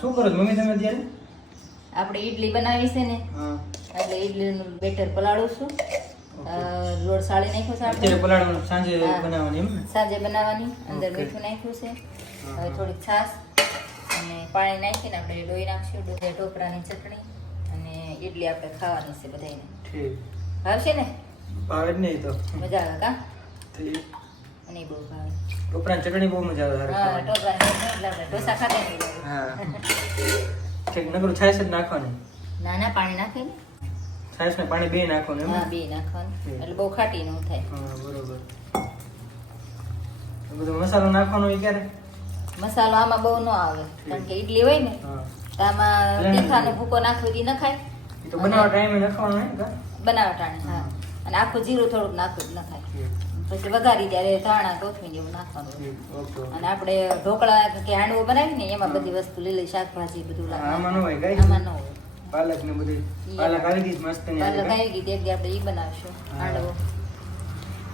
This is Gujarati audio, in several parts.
શું કરો મમ્મી તમે અત્યારે? આપણે ઈડલી બનાવી છે ને હા. એટલે ઈડલીનું બેટર પલાળું છું. લોટ સાળી નાખ્યો છે અત્યારે પલાળવાનું સાંજે બનાવવાની એમ સાંજે બનાવવાની અંદર. મીઠું નાખ્યું છે. હવે થોડીક છાશ અને પાણી નાખીને આપણે લોહી નાખશું ડોઈ ટોપરાની ચટણી અને ઈડલી આપણે ખાવાની છે બધાને ઠીક. આવશે ને? ભાવે જ નહીં તો. મજા આવે કા? ઠીક. મને બહુ ભાવે. ટોપરાની ચટણી બહુ મજા આવે હા ખાવાની. એટલે આપણે ઢોસા ખાતા નહીં હા. ઠીક નકરું છાશ જ નાખવાની. નાના પાણી નાખે ને? છાશ ને પાણી બે નાખવાનું હા બે નાખવાનું. એટલે બહુ ખાટી ન થાય. હા બરોબર. બધો મસાલો નાખવાનો એ ક્યારે? મસાલો આમાં બહુ ન આવે. કારણ કે ઈડલી હોય ને તો આમાં એટલે- તીખાનો ભૂકો નાખવો એ નખાય તો બનાવવા ટાઈમે નાખવાનું ને બનાવવા બનાવટાણે હા. અને આખું જીરું થોડુંક નાખવું જ નખાય પછી વઘારી ત્યારે ધાણા કોથમીર એવું નાખવાનું. અને આપણે ઢોકળા કે હાંડવો બનાવી ને એમાં બધી વસ્તુ લીલી શાકભાજી બધું આમાં ન હોય કઈ આમાં ન હોય. પાલક ને બધું? પાલક આવી ગઈ મસ્ત પાલક આવી ગઈ એક આપણે ઈ બનાવશું હાંડવો.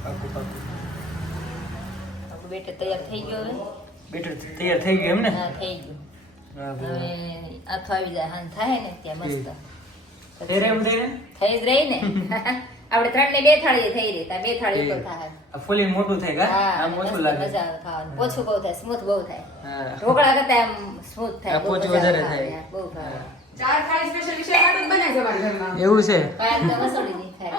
પાકું, પાકું. બેટર તૈયાર થઈ ગયો હવે. બેટર તૈયાર થઈ ગયું એમ ને? હા થઈ ગયું. હવે આથો આવી જાય હાન થાય ને ત્યાં મસ્ત. થઈ રહ્યું? થઈ જ રહી ને? આપણે ત્રણ ને બે થાળી થઈ રહી બે થાળી ઉપર થાય. ફૂલી મોટું થાય કા? આમ ઓછું લાગે. મજા આવે ખાવાનું. પોછું બહુ થાય સ્મૂથ બહુ થાય. ઢોકળા કરતા એમ સ્મૂથ થાય પોચું વધારે થાય. બહુ ભાવે. ચાર થાળી સ્પેશિયલ વિશે જ બનાય છે અમારા ઘરમાં. એવું છે? પાંચ તો વસોડી નહીં થાય.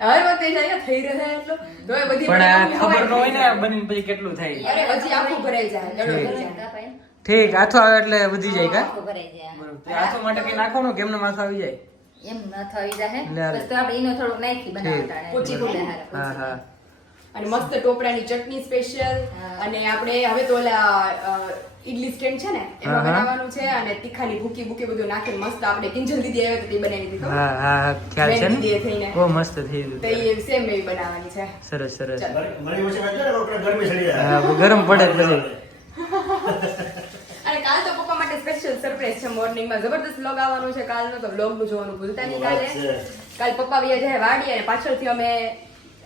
હર વખતે જાય થઈ રહે એટલો. તો એ બધી પણ ખબર ન હોય ને પછી કેટલું થાય. અરે હજી આખું ભરાઈ જાય ગળો ઠીક. ભરાઈ જાય. ઠીક આથો આવે એટલે વધી જાય કા? આખું ભરાઈ જાય. બરોબર. તો આથો માટે કઈ નાખવાનું કેમ એમને માથું આવી જાય? એમ ન થઈ જાય. બસ તો આપણે એનો થોડુંક નાખી બનાવતા પોચી. હારે, હા હા. અને મસ્ત ટોપરાની ચટણી સ્પેશિયલ અને આપણે હવે તો ઓલા ઇડલી ઈડલી સ્ટેન્ડ છે ને એમાં બનાવવાનું છે. અને તીખાની ભૂકી ભૂકી બધું નાખીને મસ્ત આપણે કિંજલ દીદી આવે તો તે બનાવી દીધું હા હા ખ્યાલ છે ને? થઈને. બહુ મસ્ત થઈ ગયું તો એ સેમ એવી બનાવવાની છે. સરસ સરસ. ચાલ. ઓછી વાત કરે ને ગરમી ચડી જાય. ગરમ પડે પછી અને કાલ તો પપ્પા માટે સ્પેશિયલ સરપ્રાઈઝ છે મોર્નિંગમાં જબરદસ્ત બ્લોગ આવવાનો છે કાલનો તો vlog નું જોવાનું ભૂલતા નહીં કાલે. કાલ પપ્પા વયા જાય વાડી અને પાછળથી અમે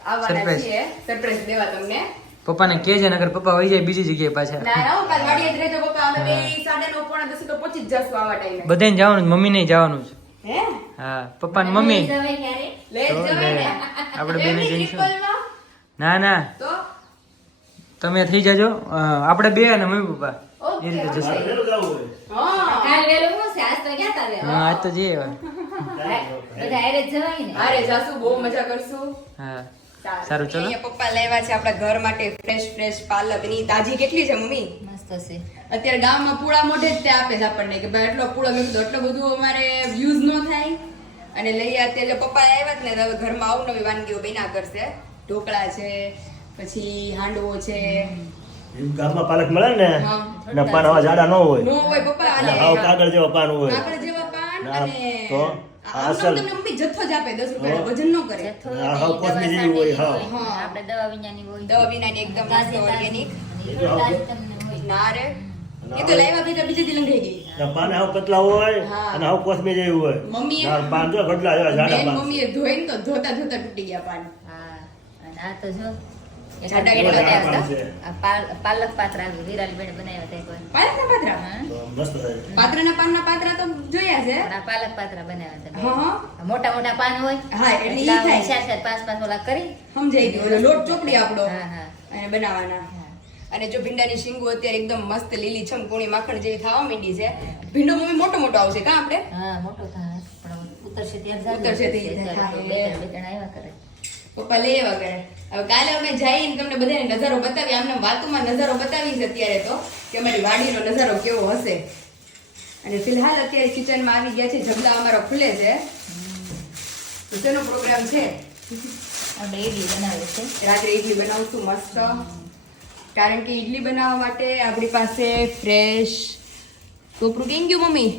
આવવાના. છીએ. સરપ્રાઈઝ દેવા તમને. પપ્પાને કેજે નગર પપ્પા વહી જાય બીજી જગ્યાએ પાછા. ના ના કાલ વાડીએ જ રહેજો પપ્પા. અમે બે સાડા નવ પોણા દસ તો પહોંચી જ જશું આવા ટાઈમે બધાને જવાનું મમ્મી ને જવાનું છે. હે? હા પપ્પા ને મમ્મી જવાય ક્યારે? લઈ જ તો જવાય ને. આપણે બેને જઈશું. ના ના. તો? તમે થઈ જાજો. આપણે બે અને મમ્મી પપ્પા. એ રીતે. જશું મારે હોય હા કાલ વેલો હું છે? આજ તો ગયા તા વહેલા. હા આજ તો જઈએ હવે. બધા જવાય ને અરે જાસુ બહુ મજા કરશું હા સારું. ચલો. અહીંયા પપ્પા લેવા છે આપણા ઘર માટે ફ્રેશ ફ્રેશ પાલકની તાજી કેટલી છે મમ્મી મસ્ત છે અત્યારે ગામમાં પૂળા મોઢે જ તે આપે છે આપણને કે ભાઈ એટલો પૂળો મેં કીધું એટલું બધું અમારે યુઝ ન થાય અને લઈ અત્યારે પપ્પા આવ્યા જ ને હવે ઘરમાં અવનવી વાનગીઓ બન્યા કરશે ઢોકળા છે પછી હાંડવો છે ગામમાં પાલક મળે ને ને પાન આવા જાડા ન હોય નો હોય. પપ્પા અને આવ કાગળ જેવા પાન હોય. કાગળ જેવા પાન અને તો અસલ. તમને મમ્મી જથ્થો જ આપે દસ રૂપિયા વજન ન કરે. જથ્થો હા, નહીં, હાવ કોથમીર દવા જેવી હોય, હા. આપણે દવા વિનાની હોય. દવા વિનાની એકદમ મસ્ત ઓર્ગેનિક તાજી. અને ઈ તાજી તમને હોય. ના રે. એ તો લાવ્યા ભેગા બીજે દી લંઘાઈ ગઈ. પાન હાવ પતલા હોય. અને હાવ કોથમીર જેવી હોય. મમ્મીએ- પાન જો ગડલા જેવા જાડા પાન. મમ્મીએ ધોઈને તો ધોતા ધોતા તૂટી ગયા પાન. હા. અને આ તો જો પાલક પાત્રા વિરાલી બનાવ્યા હતા એકવાર. પાલકના પાત્રા હા. તો મસ્ત થાય પાત્રના પાનના પાત્રા તો જોયા છે પાલક પાત્રા બનાવ્યા હતા બે. હા, હા. આ મોટા મોટા પાન હોય હા, એટલે થાય. ચાર ચાર પાંચ પાંચ ઓલા કરી સમજાઈ ગયું લોટ ચોપડી આપણો હા, હા. અને બનાવવાના. અને જો ભીંડાની શીંગો અત્યારે એકદમ મસ્ત લીલી છમ કોણી માખણ જેવી થવા માંડી છે ભીંડો મમ્મી મોટો મોટો આવશે કા આપણે હા મોટો થાય પણ ઉતરશે ત્યાં ઉતરશે બે ત્રણ આવ્યા કરે પપ્પા લઈ આવ્યા કરે હવે કાલે અમે જઈને તમને બધાને નજારો બતાવી આમને વાતોમાં નજારો બતાવી છે અત્યારે તો કે અમારી વાડીનો નજારો કેવો હશે. અને ફિલહાલ અત્યારે કિચનમાં આવી ગયા છે. જબલા અમારો ખુલે છે. કિચનનો પ્રોગ્રામ છે? આપણે ઇડલી બનાવે છે. રાત્રે ઇડલી બનાવશું મસ્ત. કારણ કે ઇડલી બનાવવા માટે આપણી પાસે ફ્રેશ ટોપરું કેમ ગયું મમ્મી?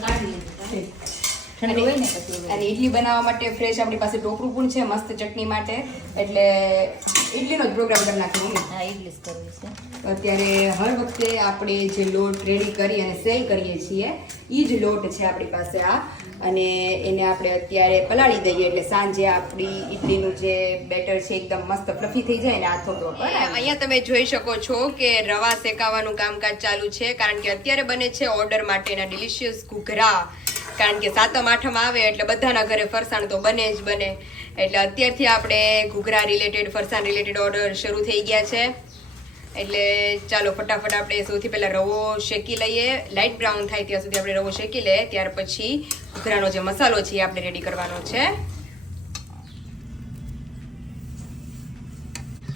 કાઢી. ઠંડુ હોય ને અને ઇડલી બનાવવા માટે ફ્રેશ આપણી પાસે ટોપરું પણ છે મસ્ત ચટણી માટે. એટલે ઇડલીનો જ પ્રોગ્રામ કરી નાખ્યો હા ઇડલી જ કરવી છે. અત્યારે હર વખતે આપણે જે લોટ રેડી કરી અને સેલ કરીએ છીએ એ જ લોટ છે આપણી પાસે આ. અને એને આપણે અત્યારે પલાળી દઈએ એટલે સાંજે આપણી ઇડલીનું જે બેટર છે એકદમ મસ્ત ફ્લફી થઈ જાય ને આથો પ્રોપર અહીંયા તમે જોઈ શકો છો કે રવા શેકાવાનું કામકાજ ચાલુ છે કારણ કે અત્યારે બને છે ઓર્ડર માટેના ડિલિશિયસ ઘૂઘરા. કારણ કે સાતમ, આઠમ આવે એટલે બધાના ઘરે ફરસાણ તો બને જ બને. એટલે અત્યારથી આપણે ઘૂઘરા રિલેટેડ ફરસાણ રિલેટેડ ઓર્ડર શરૂ થઈ ગયા છે. એટલે ચાલો ફટાફટ આપણે સૌથી પહેલાં રવો શેકી લઈએ. લાઇટ બ્રાઉન થાય ત્યાં સુધી આપણે રવો શેકી લઈએ. ત્યાર પછી ઘૂઘરાનો જે મસાલો છે એ આપણે રેડી કરવાનો છે.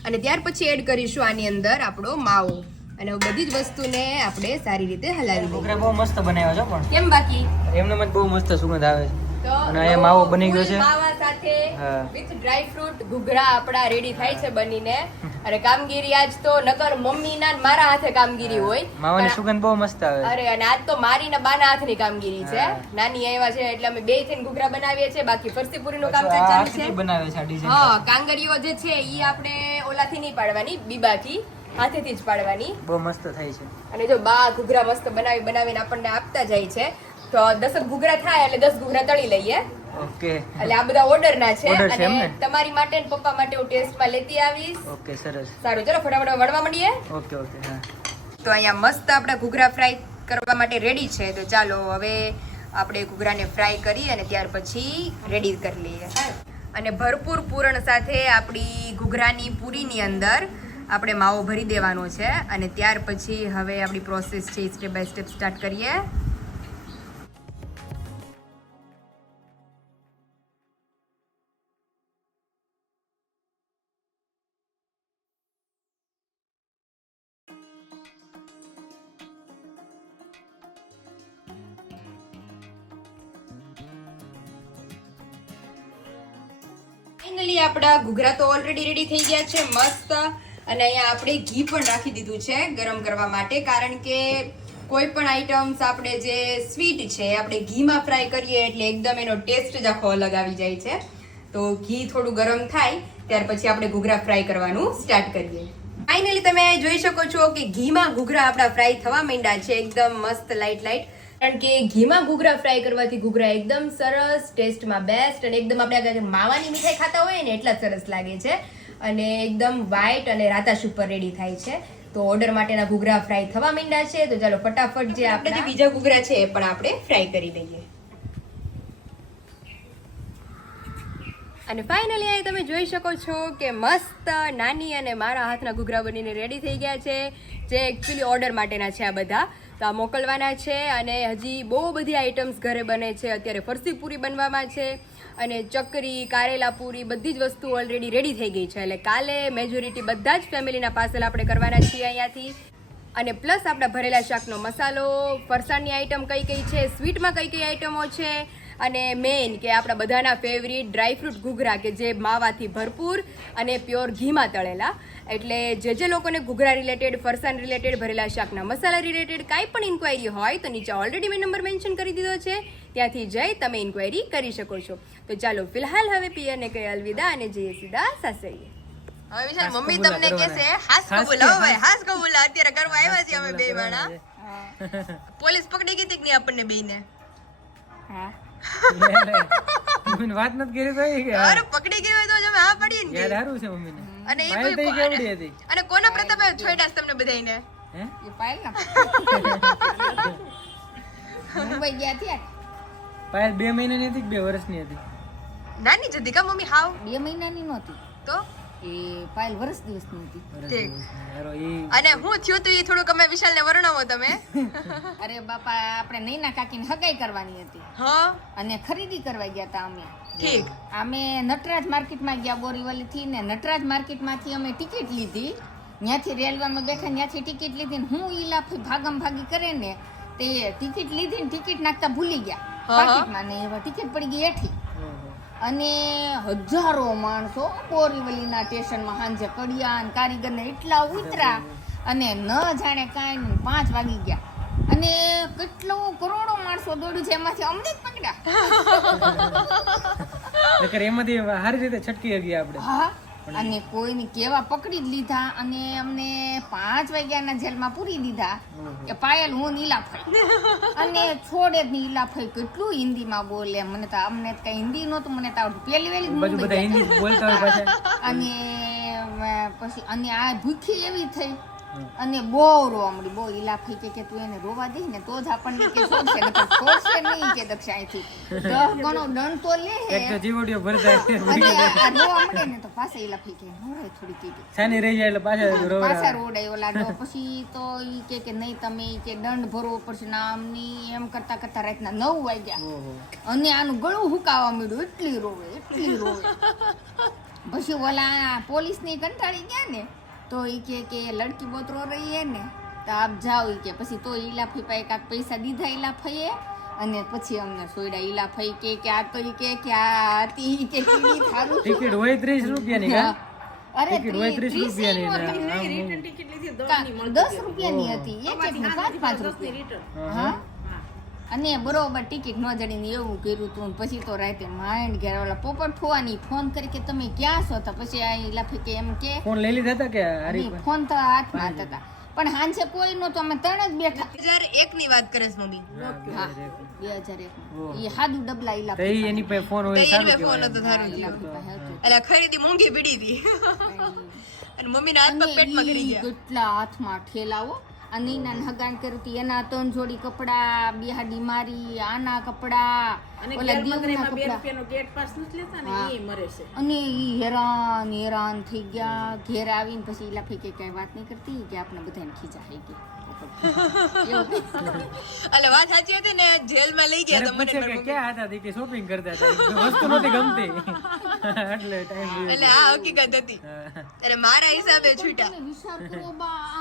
અને ત્યાર પછી એડ કરીશું આની અંદર આપણો માવો. અને બધી જ વસ્તુને આપણે સારી રીતે હલાવી દઈએ બહુ મસ્ત બનાવ્યો છો પણ. કેમ બાકી? એમને જ બહુ મસ્ત સુગંધ આવે છે. અને અહીંયા માવો બની ગયો છે. માવા સાથે વિથ ડ્રાય ફ્રૂટ ઘૂઘરા આપણા રેડી થાય છે બનીને. અને કામગીરી આજ તો નકર મમ્મી ના મારા હાથે કામગીરી હોય. માવાની સુગંધ બહુ મસ્ત આવે અરે અને આજ તો મારી ને બાના હાથની કામગીરી છે. નાની આવ્યા છે એટલે અમે બે થઈને ઘૂઘરા બનાવીએ છીએ. બાકી ફરસીપુરી નું કામ ચાલુ છે. બનાવે છે આ ડિઝાઇન હા કાંગરીઓ જે છે ઈ આપણે ઓલાથી નહીં પાડવાની બીબાથી. હાથેથી જ પાડવાની. બહુ મસ્ત થાય છે. અને જો બા ઘૂઘરા મસ્ત બનાવી બનાવીને આપણને આપતા જાય છે તો દસક ઘૂઘરા થાય એટલે દસ ઘૂઘરા તળી લઈએ. ઓકે. એટલે આ બધા ઓર્ડર ના છે અને તમારી માટે અને પપ્પા માટે હું ટેસ્ટમાં લેતી આવીશ. ઓકે સરસ. સારું ચલો ફટાફટ વળવા મળીએ ઓકે ઓકે હા. તો અહીંયા મસ્ત આપણા ઘૂઘરા ફ્રાય કરવા માટે રેડી છે તો ચાલો હવે આપણે ઘૂઘરાને ફ્રાય કરી અને ત્યાર પછી રેડી કરી લઈએ. અને ભરપૂર પૂરણ સાથે આપણી ઘૂઘરાની પૂરીની અંદર આપણે માવો ભરી દેવાનો છે અને ત્યાર પછી હવે આપણી પ્રોસેસ છે સ્ટેપ બાય સ્ટેપ સ્ટાર્ટ કરીએ. ફાઇનલી આપણા ઘૂઘરા તો ઓલરેડી રેડી થઈ ગયા છે. મસ્ત અને અહીંયા આપણે ઘી પણ રાખી દીધું છે ગરમ કરવા માટે, કારણ કે કોઈ પણ આઈટમ્સ આપણે જે સ્વીટ છે, આપણે ઘીમાં ફ્રાય કરીએ એટલે એકદમ એનો ટેસ્ટ જ આખો અલગ આવી જાય છે. તો ઘી થોડું ગરમ થાય, ત્યાર પછી આપણે ઘૂઘરા ફ્રાય કરવાનું સ્ટાર્ટ કરીએ. ફાઇનલી તમે જોઈ શકો છો કે ઘીમાં ઘૂઘરા આપણા ફ્રાય થવા માંડ્યા છે, એકદમ મસ્ત લાઇટ લાઇટ કારણ કે ઘીમાં ઘૂઘરા ફ્રાય કરવાથી ઘૂઘરા એકદમ સરસ ટેસ્ટમાં બેસ્ટ અને એકદમ આપણે માવાની મીઠાઈ ખાતા હોય ને, એટલા સરસ લાગે છે. અને એકદમ વ્હાઈટ અને રાતાશ ઉપર રેડી થાય છે. તો ઓર્ડર માટેના ઘૂઘરા ફ્રાય થવા માંડ્યા છે. તો ચાલો ફટાફટ જે આપણે જે બીજા ઘૂઘરા છે એ પણ આપણે ફ્રાય કરી દઈએ. અને ફાઇનલી અહીં તમે જોઈ શકો છો કે મસ્ત નાની અને મારા હાથના ઘૂઘરા બનીને રેડી થઈ ગયા છે. જે એકચ્યુઅલી ઓર્ડર માટેના છે આ બધા. તો આ મોકલવાના છે અને હજી બહુ બધી આઇટમ્સ ઘરે બને છે. અત્યારે ફરસી પૂરી બનવામાં છે અને ચકરી, કારેલા પૂરી બધી જ વસ્તુ ઓલરેડી રેડી થઈ ગઈ છે. એટલે કાલે મેજોરિટી બધા જ ફેમિલીના પાર્સલ આપણે કરવાના છીએ અહીંયાથી. અને પ્લસ આપણા ભરેલા શાકનો મસાલો, ફરસાણની આઈટમ કઈ કઈ છે સ્વીટમાં કઈ કઈ આઈટમો છે અને મેઇન કે આપણા બધાના ફેવરિટ ડ્રાયફ્રૂટ ઘૂઘરા કે જે માવાથી ભરપૂર અને પ્યોર ઘીમાં તળેલા. એટલે જે જે લોકોને ઘૂઘરા રિલેટેડ ફરસાણ રિલેટેડ ભરેલા શાકના મસાલા રિલેટેડ કાંઈ પણ ઇન્ક્વાયરી હોય તો નીચે ઓલરેડી મેં નંબર મેન્શન કરી દીધો છે. ત્યાંથી જઈ તમે ઇન્ક્વાયરી કરી શકો છો. તો ચાલો ફિલહાલ હવે પિયરને કહી અલવિદા અને જઈએ સીધા સાસરીએ. હવે વિશાલ મમ્મી તમને કહેશે હાસ હવે કબૂલા અત્યારે કરવા આવ્યા છીએ અમે બે વાળા પોલીસ પકડી ગઈ હતી કે નહીં આપણને બેને હા. મમ્મીને વાત નથી કરી તો કે અરે પકડી ગઈ હોય તો જ અમે હા પડીએ ને યાર હારું છે મમ્મીને. અને એ પાયલ કોઈ કેવડી હતી? અને કોના પ્રતાપે છોડ્યા છે તમને બધાયને? હે? એ પાયલ ના. મુંબઈ ગયા ત્યાં પાયલ બે મહિનાની હતી કે બે વર્ષની હતી? નાની જ હતી કા મમ્મી હાવ? બે મહિનાની નહોતી. તો? એ પાયલ વર્ષ દિવસની હતી. અને હું થયું તું એ થોડુંક અમે વિશાલને વર્ણવો તમે? અરે બાપા આપણે નૈના કાકીને હગાઈ કરવાની હતી. હા? અને ખરીદી કરવા ગયા હતા અમે. ઠીક. અમે નટરાજ માર્કેટમાં ગયા બોરીવલીથી ને નટરાજ માર્કેટમાંથી અમે ટિકિટ લીધી. ત્યાંથી રેલવેમાં બેઠા ત્યાંથી ટિકિટ લીધી ને હું ઈ લાફી ભાગમ ભાગી કરે ને તે ટિકિટ લીધી ને ટિકિટ નાખતા ભૂલી ગયા. પાકીટમાં ને એવા ટિકિટ પડી ગઈ હેઠી. ઓહો. અને હજારો માણસો બોરીવલીના સ્ટેશનમાં સાંજે કડિયા ને કારીગરને એટલા ઉતરા અને ન જાણે કાંઈ પાંચ વાગી ગયા. અને કેટલો કરોડો માણસો દોડ્યું છે એમાંથી અમને જ પકડ્યા એમાંથી સારી રીતે છટકી ગયા આપણે. હા. અને કોઈને કેવા પકડી જ લીધા અને અમને પાંચ વાગ્યાના જેલમાં પૂરી દીધા. કે પાયલ હું નીલાફઈ અને છોડે જ ઈલાફાઈ કેટલું હિન્દીમાં બોલે. મને તો અમને તો કઈ હિન્દી નહોતું. મને તો આવડતું પહેલી વહેલી અને પછી અને આ ભૂખી એવી થઈ. અને બહુ રોવા મળી બહુ ઈલાફી કે કે તું એને રોવા દે ને તો જ આપણને કે છોડશે નકર છોડશે નહીં કે દક્ષાએથી દસ ગણો દંડ તો લે એક તો જીવડીઓ ભરતા અને આ રોવા મળે ને તો પાછા ઈલાફી કે નવરાય થોડી કીધી. સાની રહી જાય એટલે પાછા પાછા રોડાયો રોડાય પછી તો ઈ કે કે નહીં તમે કે દંડ ભરવો પડશે નામ આમની એમ કરતા કરતા રાતના નવ વાગ્યા. અને આનું ગળું હુકાવા મળ્યું એટલી રોવે એટલી રોવે. પછી ઓલા પોલીસની કંટાળી ગયા ને તો એ કે કે લડકી બહુત રો રહી હે ને તો આપ જાઓ એ કે. પછી તો ઈલાફી પાસે કાંક પૈસા દીધા ઈલાફઈએ અને પછી અમને સોયડા ઈલાફઈ કે કે આ તો ઈ કે કે આ હતી ઈ કે કીડી થારું ટિકિટ હોય ત્રીસ રૂપિયાની કા? અરે ત્રીસ રૂપિયાની દસ રૂપિયાની હતી એક એક પાંચ પાંચ રૂપિયા. હા? અને બરોબર ટિકિટ ન જડીને એવું કર્યું તું પછી તો રાતે માઇન્ડ ઘેર ઓલા પોપટ ફુવાની ફોન કરી કે તમે ક્યાં છો તો પછી આ લાફી કે એમ કે ફોન લઈ લીધા હતા કે ફોન તો હાથમાં હતા. પણ હાંસે કોઈ નહોતું અમે ત્રણ જ બેઠા. હજાર એક ની વાત કરે છે મમ્મી. હા બે હજાર એક. એ હાદું ડબલા ઈ તો એની પાસે ફોન હોય સારું ફોન હતો ઈ હતું. એટલે ખરીદી મોંઘી પડી હતી. અને મમ્મી ના હાથ પગ અને પેટમાં કરી ગયા. કેટલા હાથમાં ઠેલાવો અને એના હગાણ કર્યું તી એના ત્રણ જોડી કપડા બિહાડી મારી આના કપડા ઓલા દીવના કપડા. હા. અને ઈ હેરાન હેરાન થઈ ગયા. ઘેર આવીને પછી લાફી કે કઈ વાત નહીં કરતી કે આપણે બધાને ખીજા થઈ ગઈ એટલે વાત સાચી હતી ને જેલમાં લઈ ગયા તો મને કે ક્યાં હતા કે શોપિંગ કરતા હતા? વસ્તુ નહોતી ગમતી. એટલે ટાઈમ એટલે આ હકીકત હતી. અરે મારા હિસાબે છૂટા.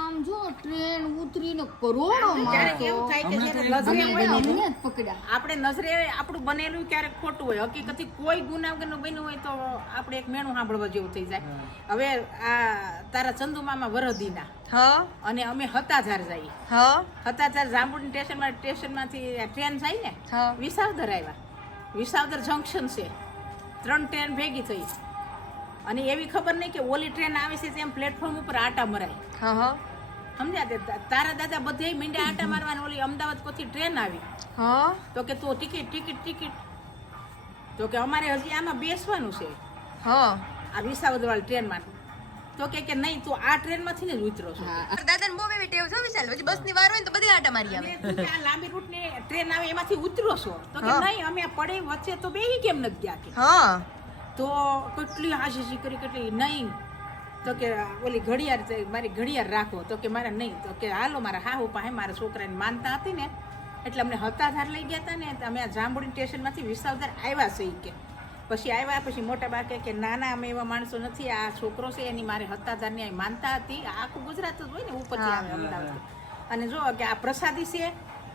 આમ જો ટ્રેન ઉતરીને કરોડો માણસો. અને અમને જ પકડ્યા. આપણે નજરે આપણું બનેલું ક્યારેક ખોટું હોય. હકીકતથી કોઈ ગુના વગરનું બન્યું હોય તો આપણે એક મેણું સાંભળવા જેવું થઈ જાય. હવે આ તારા ચંદુ મામા વરદીના. હા. અને અમે હતાધાર જઈએ. હ. હતાધાર જાંબુડી સ્ટેશનમાં સ્ટેશનમાંથી ટ્રેન જાય ને હા. વિસાવદર આવ્યા. વિસાવદર જંકશન છે. ત્રણ ટ્રેન ભેગી થઈ. અને એવી ખબર નહીં કે ઓલી ટ્રેન આવે છે તેમ પ્લેટફોર્મ ઉપર આટા મરાય. હા હા. સમજ્યા તે? તારા દાદા બધે મીંડા આટા મારવાના ઓલી અમદાવાદ પછી ટ્રેન આવી. હા. તો કે તું ટિકિટ ટિકિટ ટિકિટ. તો કે અમારે હજી આમાં બેસવાનું છે. હા. આ વિસાવદવાળી ટ્રેનમાં. તો કે કે નહીં તું આ ટ્રેનમાંથી ને જ ઉતરો છો દાદા ને બહુ એવી ટેવ છે વિશાલ. પછી બસની વાર હોય ને તો બધી આટા મારી આવે. આ લાંબી રૂટની ટ્રેન આવે એમાંથી ઉતરો છો. તો કે નહીં અમે પડે વચ્ચે તો બેહી કેમ નથી ગયા કે? હા. તો કેટલી હાજી કરી કેટલી નહીં. તો કે ઓલી ઘડિયાળ મારી ઘડિયાળ રાખો. તો કે મારે નહીં. તો કે હાલો મારા હાહુ પાસે મારા છોકરાને માનતા હતી ને. એટલે અમને હતાધાર લઈ ગયા હતા ને. અમે આ જાંબુડી સ્ટેશનમાંથી વિસાવદર આવ્યા છે કે. પછી આવ્યા પછી મોટા બા કહે કે ના ના અમે એવા માણસો નથી. આ છોકરો છે એની મારે હત્તાધારની અહીં માનતા હતી. આખું ગુજરાત જ હોય ને ઉપરથી આવે અમદાવાદ. અને જો કે આ પ્રસાદી છે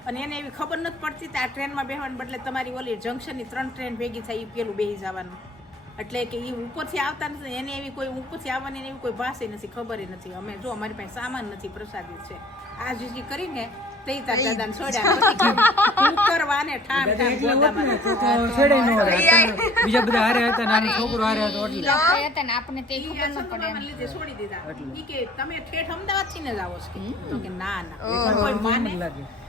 અને એને એવી ખબર નથી પડતી કે આ ટ્રેનમાં બેહવાનું બદલે તમારી ઓલી જંકશનની ત્રણ ટ્રેન ભેગી થાય એ પેલું બેહી જવાનું. એટલે કે એ ઉપરથી આવતા નથી એને એવી કોઈ ઉપરથી આવવાની એવી કોઈ ભાષે નથી ખબર નથી. અમે જો અમારી પાસે સામાન નથી પ્રસાદી છે. આ જીજી કરીને તે તાર દાદાને છોડ્યા ઉતરવા ઠામ ઠામ ગોદામાં. ને તો તો છેડે ન બીજા બધા હારે હતા નાનું છોકરો હારે હતો એટલે. હતા ને આપણને તે ખબર ન પડે લીધે છોડી દીધા. ઈ કે તમે ઠેઠ અમદાવાદથી જ આવો છો. તો કે ના ના. કોઈ માને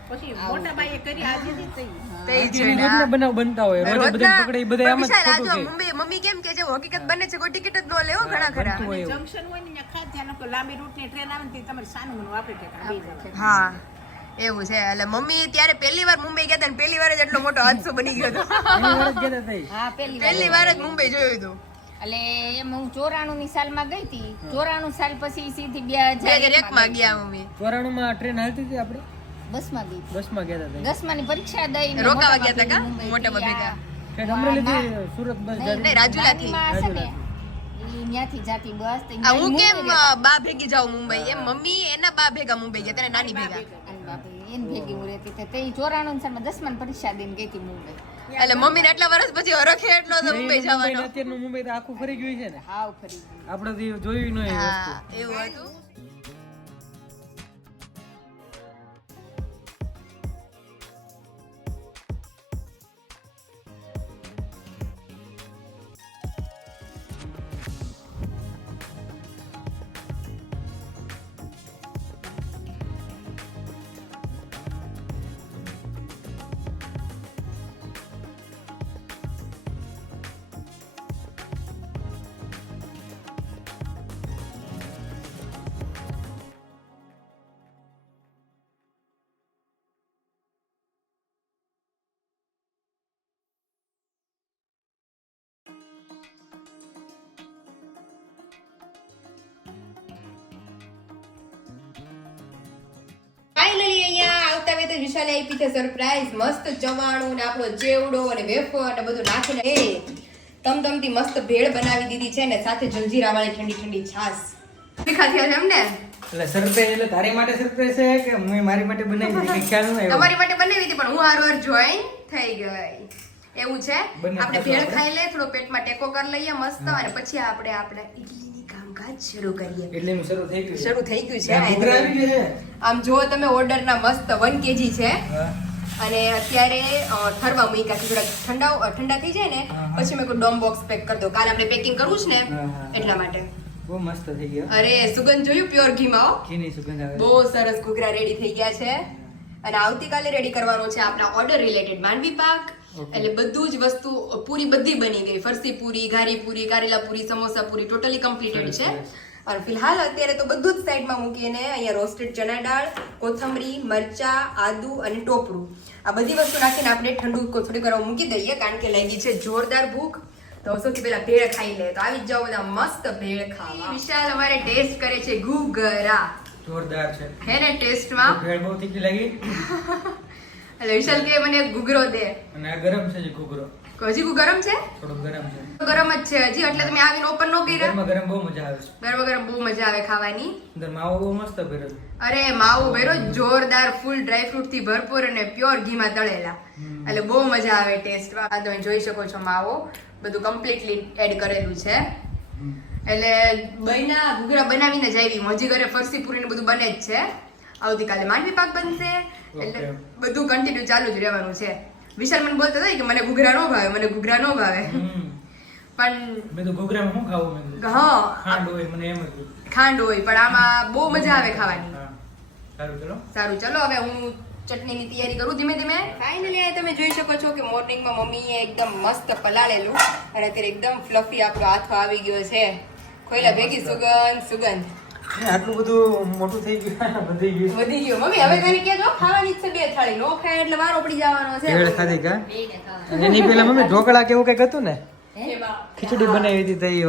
પછી મોટા બાઈએ કરી આજે જ થઈ એની બનાવ બનતા હોય રોજે બધા પકડે બધા આમ જ ખોટું જો મમ્મી મમ્મી કેમ કે જે હકીકત બને છે કોઈ ટિકિટ જ ન લેવો ઘણા ખરા. જંકશન હોય ને ત્યાં ખાસ ધ્યાન લાંબી રૂટની ટ્રેન આવે ને તે તમારે સાનું મનું આપણે હા. એવું છે. એટલે મમ્મી ત્યારે પહેલી વાર મુંબઈ ગયા હતા ને પહેલી વાર જ એટલો મોટો હાદસો બની ગયો હતો. પહેલી વાર જ મુંબઈ જોયું હતું. એટલે એમ હું ચોરાણું ની સાલમાં ગઈ હતી. ચોરાણું સાલ પછી સીધી બે હજાર એક માં ગયા મમ્મી. ચોરાણુંમાં ટ્રેન હાલતી હતી આપણે બસમાં ગઈ. બસમાં ગયા હતા દસમાની પરીક્ષા દઈ રોકાવા ગયા હતા કા? ભેગા. ઠેઠ અમરેલીથી સુરત બસ રાજુલા નહીં, ન્યાથી જાતી બસ હું કેમ મુંબઈ બા ભેગી જાઉં મુંબઈ? એમ મમ્મી એના બા ભેગા મુંબઈ ગયા તેને નાની ભેગા. અને એને ભેગી હું રહેતી. તે ચોરાણું સાલમાં દસમાની પરીક્ષા દઈને ગઈ હતી મુંબઈ. એટલે મમ્મી ને આટલા વર્ષ પછી હરખે એટલો તો મુંબઈ મુંબઈ જવાનો. અત્યારનું મુંબઈ તો આખું ફરી ગયું છે ને. હાવ ફરી ગયું. આપણે તો જોયું નહીં હા એવું હતું? આપી છે સરપ્રાઈઝ મસ્ત ચવાણું ને આપણો ચેવડો અને વેફર ને બધું નાખીને. એ તમતમતી મસ્ત ભેળ બનાવી દીધી છે ને સાથે જલજીરા વાળી ઠંડી ઠંડી છાસ તીખા થયા છે એમને એટલે સરપ્રાઈઝ એટલે તારી માટે સરપ્રાઈઝ છે કે હું મારી માટે બનાવી દીધી? ખ્યાલ ન આવ્યો. તમારી માટે બનાવી હતી પણ હું હાર વાર જોઈન થઈ ગઈ. એવું છે? આપણે ભેળ ખાઈ લે થોડો પેટમાં ટેકો કરી લઈએ મસ્ત અને પછી આપણે આપણે ઇડલીની કામકાજ શરૂ કરીએ. એટલે શરૂ થઈ ગયું શરૂ થઈ ગયું છે. આમ જુઓ તમે ઓર્ડરના મસ્ત વન કેજી છે. અને અત્યારે ઠરવા મૂક્યા છે. થોડાક ઠંડા ઠંડા થઈ જાય ને. પછી મેં કોઈ ડોમ બોક્સ પેક કરી દો કાલે આપણે પેકિંગ કરવું છે ને. એટલા માટે. બહુ મસ્ત થઈ ગયો. અરે સુગંધ જોયું? પ્યોર ઘીમાં હો? ઘીની સુગંધ આવે. બહુ સરસ ઘૂઘરા રેડી થઈ ગયા છે. અને આવતીકાલે રેડી કરવાનો છે આપણા ઓર્ડર રિલેટેડ માંડવી પાક. એટલે બધું જ વસ્તુ પૂરી બધી બની ગઈ. ફરસી પૂરી ઘારી પૂરી કારેલા પૂરી સમોસા પૂરી ટોટલી કમ્પ્લીટેડ છે. અને ફિલહાલ અત્યારે તો બધું જ સાઈડમાં મૂકીને અહીંયા રોસ્ટેડ ચણા દાળ કોથમરી મરચા આદુ અને ટોપરું. આ બધી વસ્તુ નાખીને આપણે ઠંડુ થોડી વાર મૂકી દઈએ કારણ કે લાગી છે જોરદાર ભૂખ. તો સૌથી પહેલા ભેળ ખાઈ લે. તો આવી જાવ જાઓ બધા મસ્ત ભેળ ખાવા. વિશાલ અમારે ટેસ્ટ કરે છે. ઘુઘરા. જોરદાર છે. હે ને ટેસ્ટમાં ભેળ બહુ તીખી લાગી. એટલે વિશાલ કે મને ઘૂઘરો દે. અને આ ગરમ છે જે ઘૂઘરો. હજી ઘૂ ગરમ છે? થોડું ગરમ છે. ગરમ જ છે હજી એટલે તમે આવીને ઓપન નો કર્યા? ગરમ ગરમ બહુ મજા આવે છે. ગરમ ગરમ બહુ મજા આવે ખાવાની. અંદર માવો બહુ મસ્ત ભરેલો. અરે માવો ભેરો જોરદાર ફૂલ ડ્રાય ફ્રૂટથી ભરપૂર અને પ્યોર ઘીમાં તળેલા. એટલે બહુ મજા આવે ટેસ્ટ આ તમે જોઈ શકો છો માવો. બધું કમ્પ્લીટલી એડ કરેલું છે. એટલે બહેના ઘૂઘરા બનાવીને જ આવી. હજી ઘરે ફરસી પૂરી ને બધું બને જ છે. આવતીકાલે માંડવી પાક બનશે. એટલે બધું કન્ટિન્યુ ચાલુ જ રહેવાનું છે. વિશાલ મને બોલતો હતો કે મને ઘૂઘરા નો ભાવે મને ઘૂઘરા નો ભાવે. પણ મેં તો ઘૂઘરામાં શું ખાવું મેં હા ખાંડ હોય મને એમ જ ખાંડ હોય પણ આમાં બહુ મજા આવે ખાવાની. સારું ચલો. સારું ચલો હવે હું ચટણીની તૈયારી કરું ધીમે ધીમે. ફાઇનલી તમે જોઈ શકો છો કે મોર્નિંગમાં મમ્મીએ એકદમ મસ્ત પલાળેલું અને અત્યારે એકદમ ફ્લફી આપણો હાથો આવી ગયો છે. ખોઈલા ભેગી સુગંધ સુગંધ. આટલું બધું મોટું થઈ ગયું વધી ગયું. વધી ગયું. મમ્મી હવે તને કહેજો ખાવાની છે બે થાળી. નો ખાય એટલે વારો પડી જવાનો છે. ભેળ ખાધી કા? એની પેલા મમ્મી ઢોકળા કેવું કંઈક હતું ને? ખીચડી બનાવી હતી તઈ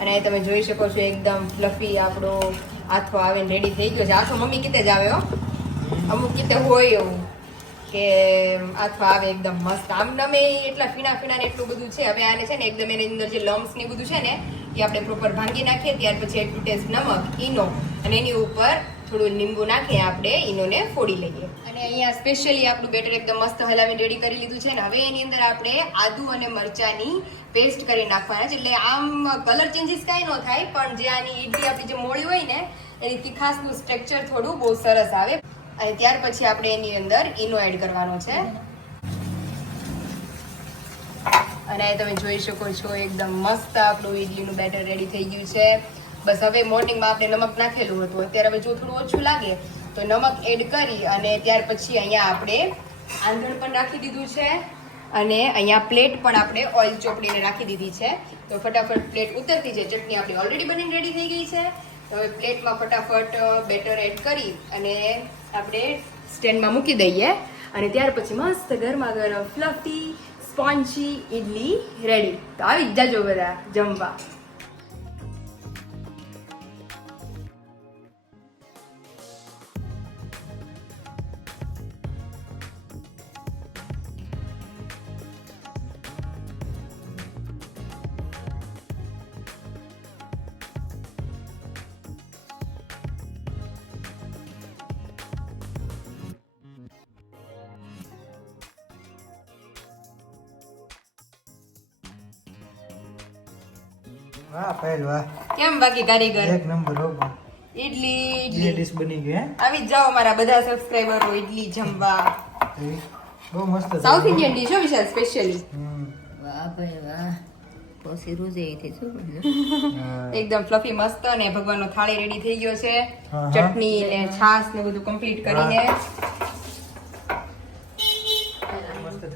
અને તમે જોઈ શકો છો એકદમ ફ્લફી આપણો આથો આવે રેડી થઈ ગયો છે. આથો મમ્મી કીતે જ આવે અમુક કીતે હોય એવું. કે આથો આવે એકદમ મસ્ત. આમ નમે એટલા ફીણા ફીણા ને એટલું બધું છે, હવે આને છે ને એકદમ એની અંદર જે લમ્સ ને બધું છે ને, એ આપણે પ્રોપર ભાંગી નાખીએ, ત્યાર પછી એટલું ટેસ્ટ નમક, ઈનો. અને એની ઉપર થોડું લીંબુ નાખીએ, આપણે ઈનોને ફોડી લઈએ. અને અહીંયા સ્પેશિયલી આપણું બેટર એકદમ મસ્ત હલાવીને રેડી કરી લીધું છે ને, હવે એની અંદર આપણે આદુ અને મરચાની પેસ્ટ કરી નાખવાના છે. એટલે આમ કલર ચેન્જીસ કાંઈ ન થાય, પણ જે આની ઈડલી આપણી જે મોળી હોય ને, એની તીખાસનું સ્ટ્રક્ચર થોડું બહુ સરસ આવે. અને ત્યાર પછી આપણે એની અંદર ઈનો એડ કરવાનો છે. અને તમે જોઈ શકો છો, એકદમ મસ્ત આપણું ઈડલીનું બેટર રેડી થઈ ગયું છે. બસ હવે મોર્નિંગમાં આપણે નમક નાખેલું હતું. અત્યારે હવે જો થોડું ઓછું લાગે, તો નમક એડ કરી અને ત્યાર પછી અહીંયા આપણે આંધણ પણ રાખી દીધું છે. અને અહીંયા પ્લેટ પણ આપણે ઓઇલ ચોપડીને રાખી દીધી છે. તો ફટાફટ પ્લેટ ઉતરતી છે ચટણી આપણી ઓલરેડી બની રેડી થઈ ગઈ છે. તો હવે પ્લેટમાં ફટાફટ બેટર એડ કરી અને આપણે સ્ટેન્ડમાં મૂકી દઈએ અને ત્યાર પછી મસ્ત ગરમા ગરમ ફ્લફી સ્પોન્જી ઇડલી રેડી તો આવી જ જાજો બધા જમવા. વાહ પહેલ વાહ. કેમ બાકી કારીગર? એક નંબર હો બે. ઇડલી ડીશ બની ગઈ હે? આવી જાઓ મારા બધા સબસ્ક્રાઇબરો ઇડલી જમવા. બહુ મસ્ત સાઉથ ઇન્ડિયન ડિશ હો વિશાલ સ્પેશિયલી વાહ ભાઈ વાહ. પોસી રોજે એ થઈ શું એકદમ ફ્લફી મસ્ત અને ભગવાનનો થાળી રેડી થઈ ગયો છે. ચટણી ને છાસ ને બધું કમ્પ્લીટ કરીને.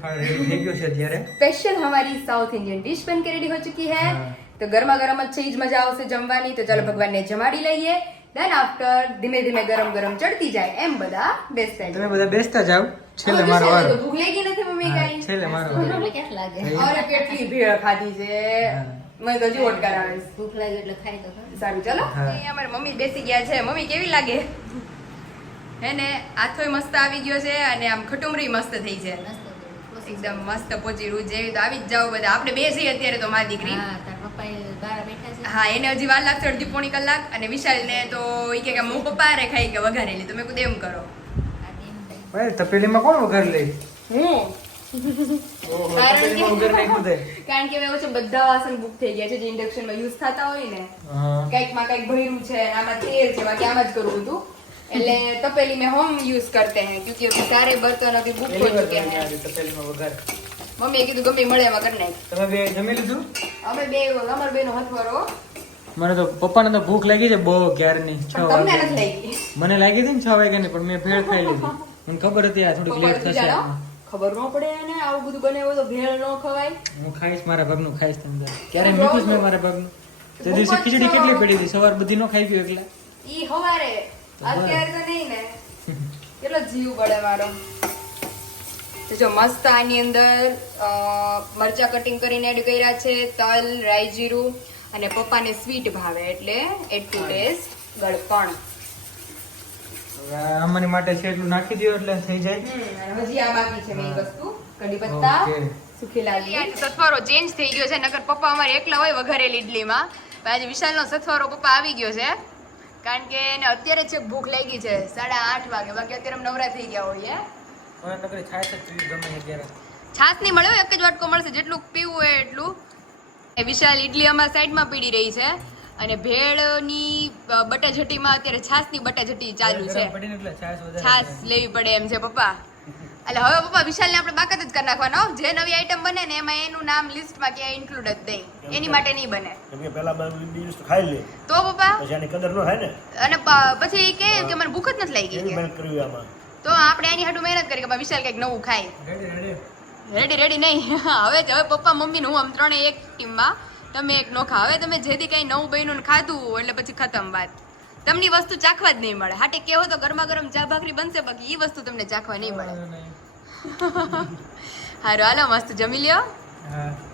મસ્ત થાળ રેડી થઈ ગયો છે અત્યારે स्पेशल हमारी साउथ इंडियन डिश बन के रेडी हो चुकी है हाँ। तो गर्मा गर्म अच्छी જ મજા આવશે જમવાની તો ચાલો ભગવાનને જમાડી લઈએ દેન આફ્ટર ધીમે ધીમે ગરમ ગરમ ચડતી જાય એમ બધા બેસતા તમે જાય બધા બેસતા જાવ છેલ્લે હવે મારો વિશાલ, વારો તો ભૂખ લાગી નથી મમ્મી હા, કાંઈ છેલ્લે મારો વારો તમને ક્યાં લાગે અરે કેટલી ભેળ ખાધી છે હા. મને તો હજી ઓટકાર આવે છે. ભૂખ લાગે એટલે ખાઈ તો ખરું. સારું ચલો હા. અહીં અમારી મમ્મી બેસી ગયા છે મમ્મી કેવી લાગે હે ને આથોય મસ્ત આવી ગયો છે અને આમ ખટુમરી મસ્ત થઈ છે મસ્ત હતું. એકદમ મસ્ત પહોંચી રૂ જેવી તો આવી જ જાવ બધા. આપણે બે છીએ અત્યારે તો મારી દીકરી. હા તાર પપ્પા એ બહાર બેઠા છે. હા એને હજી વાર લાગશે અડધી પોણી કલાક અને વિશાલ ને તો એ કે કે હું પપ્પા રે ખાઈ કે વઘારેલી તમે કુદ એમ કરો. તપેલીમાં કોણ વઘાર લે? હું? ઓહો, કારણ વઘાર કે હવે છે બધા વાસણ બુક થઈ ગયા છે જે ઇન્ડક્શનમાં યુઝ થતા હોય ને. કંઈક કંઈકમાં કંઈક ભર્યું છે આમાં તેલ છે બાકી આમ જ કરવું હતું. એટલે તપેલી में हम यूज करते हैं क्योंकि अभी सारे बर्तन अभी बुक हो પહેલી વાર चुके તમે हैं આજે તપેલીમાં વઘાર મમ્મીએ કીધું ગમે ઈ મળે એમાં કરી નાખ તમે બે જમી લીધું અમે બે અમાર બેનો હથવારો મને તો પપ્પાને તો ભૂખ લાગી છે બહુ ક્યારની છ પણ તમને વાગે નથી લાગી મને લાગી હતી ને છ વાગ્યાની પણ મેં ભેળ ખાઈ લીધી મને ખબર હતી આ થોડીક લેટ પપ્પા થશે જાણો ખબર ન પડે ને આવું બધું બને હોય તો ભેળ ન ખવાય હું ખાઈશ મારા ભાગનું ખાઈશ તમે ક્યારે મીઠું જ મેં મારા ભાગનું તે દિવસે ખીચડી કેટલી પડી હતી સવાર બધી નો ખાઈ ગયો એકલા ઈ હવારે અત્યારે તો નહીં ને. કેટલો જીવ પડે મારો. જો મસ્ત આની અંદર અ, મરચા કટિંગ કરીને એડ કર્યા છે તલ રાઈ જીરું અને પપ્પાને સ્વીટ ભાવે એટલે એટ ટુ ટેસ્ટ ગળપણ. અમારી માટે છે એટલું નાખી દો એટલે થઈ જાય. હજી આ બાકી છે મેઇન વસ્તુ કઢી પત્તા સુખી લાલી સથવારો ચેન્જ થઈ ગયો છે નકર પપ્પા અમારે એકલા હોય વઘારેલી ઇડલીમાં પણ આજે વિશાલનો સથવારો પપ્પા આવી ગયો છે. કારણ કે એને અત્યારે જ ભૂખ લાગી છે સાડા આઠ વાગે. બાકી અત્યારે અમે નવરા થઈ ગયા હોઈએ. છાસ નહીં મળે એક જ વાટકો મળશે. જેટલું પીવું હોય એટલું. એ વિશાલ ઇડલી અમારા સાઈડમાં પીડી રહી છે. અને ભેળની બટાજટીમાં અત્યારે છાસની બટાજટી ચાલુ છે. છાસ લેવી પડે એમ છે પપ્પા. એટલે હવે પપ્પા વિશાલને આપણે બાકાત જ કરી નાખવાના જે નવી આઈટમ બને ને એમાં એનું નામ લિસ્ટમાં ક્યાંય ઇન્ક્લુડ જ નહીં. એની માટે નહીં બને. કેમ કે પહેલા બીજું તો ખાઈ લે. તો પપ્પા? પછી આની કદર ન થાય ને? અને પછી એ કે મને ભૂખ જ નથી લાગી ગઈ કે. તો આપણે એની હાટું મહેનત કરી કે પપ્પા વિશાલ કંઈક નવું ખાય. રેડી રેડી રેડી રેડી નહીં. હવે હવે પપ્પા મમ્મી હું આમ ત્રણે એક ટીમમાં તમે એક નોખા. હવે તમે જેથી કઈ નવું બહેનું ને ખાધું એટલે પછી ખતમ વાત. તમને વસ્તુ ચાખવા જ નહીં મળે. હાટે કેવો તો ગરમા ગરમ ચા ભાખરી બનશે બાકી એ વસ્તુ તમને ચાખવા નહીં મળે. હારો હાલો મસ્ત જમી લ્યો. હા.